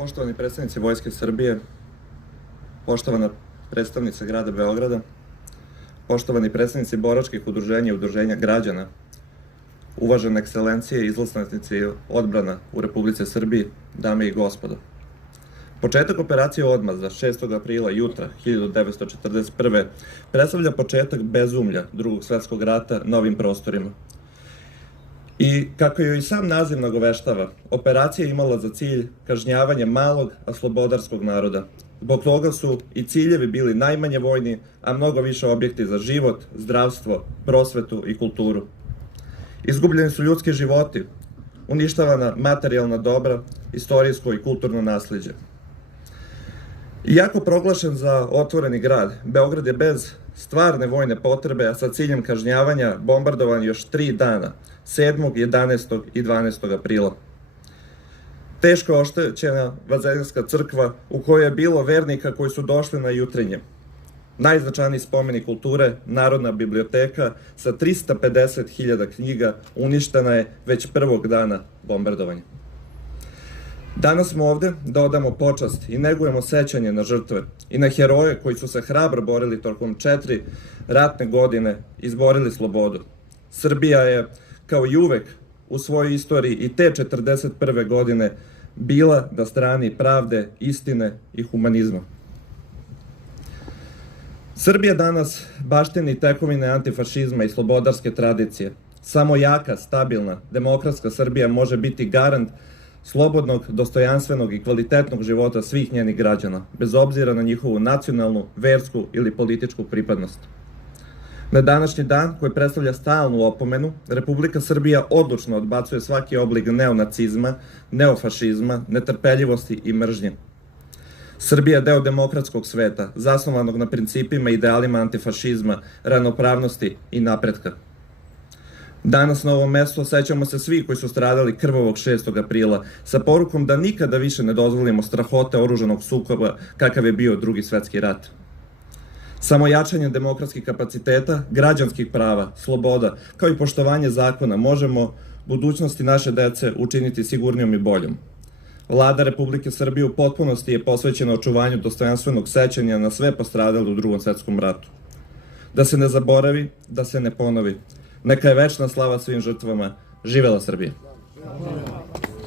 Poštovani predstavnici Vojske Srbije, poštovana predstavnica grada Beograda, poštovani predstavnici boračkih udruženja i udruženja građana, uvažene ekscelencije i izlasnici odbrana u Republici Srbiji, dame i gospodo. Početak operacije Odmazda 6. aprila jutra 1941. predstavlja početak bezumlja Drugog svetskog rata na ovim prostorima. I kako joj i sam naziv nagoveštava, operacija je imala za cilj kažnjavanje malog, a slobodarskog naroda. Zbog toga su i ciljevi bili najmanje vojni, a mnogo više objekti za život, zdravstvo, prosvetu i kulturu. Izgubljeni su ljudski životi, uništavana materijalna dobra, istorijsko i kulturno nasliđe. Iako proglašen za otvoreni grad, Beograd je bez stvarne vojne potrebe, a sa ciljem kažnjavanja bombardovan još 3 dana, 7., 11. i 12. aprila. Teško oštećena Vazeljenska crkva u kojoj je bilo vernika koji su došli na jutrenje. Najznačajniji spomenik kulture, Narodna biblioteka sa 350.000 knjiga uništena je već prvog dana bombardovanja. Danas smo ovde da odamo počast i negujemo sećanje na žrtve i na heroje koji su se hrabro borili tokom 4 ratne godine i izborili slobodu. Srbija je, kao i uvek u svojoj istoriji i te 1941. godine, bila na strani pravde, istine i humanizma. Srbija danas baštini tekovine antifašizma i slobodarske tradicije. Samo jaka, stabilna, demokratska Srbija može biti garant slobodnog, dostojanstvenog i kvalitetnog života svih njenih građana, bez obzira na njihovu nacionalnu, versku ili političku pripadnost. Na današnji dan, koji predstavlja stalnu opomenu, Republika Srbija odlučno odbacuje svaki oblik neonacizma, neofašizma, netrpeljivosti i mržnje. Srbija je deo demokratskog sveta, zasnovanog na principima i idealima antifašizma, ravnopravnosti i napretka. Danas na ovom mestu sećamo se svi koji su stradali krvavog 6. aprila sa porukom da nikada više ne dozvolimo strahote oružanog sukoba kakav je bio Drugi svetski rat. Samo jačanjem demokratskih kapaciteta, građanskih prava, sloboda, kao i poštovanje zakona možemo budućnosti naše dece učiniti sigurnijom i boljom. Vlada Republike Srbije u potpunosti je posvećena očuvanju dostojanstvenog sećanja na sve postradale u Drugom svetskom ratu. Da se ne zaboravi, da se ne ponovi. Neka je večna slava svim žrtvama. Živela Srbija!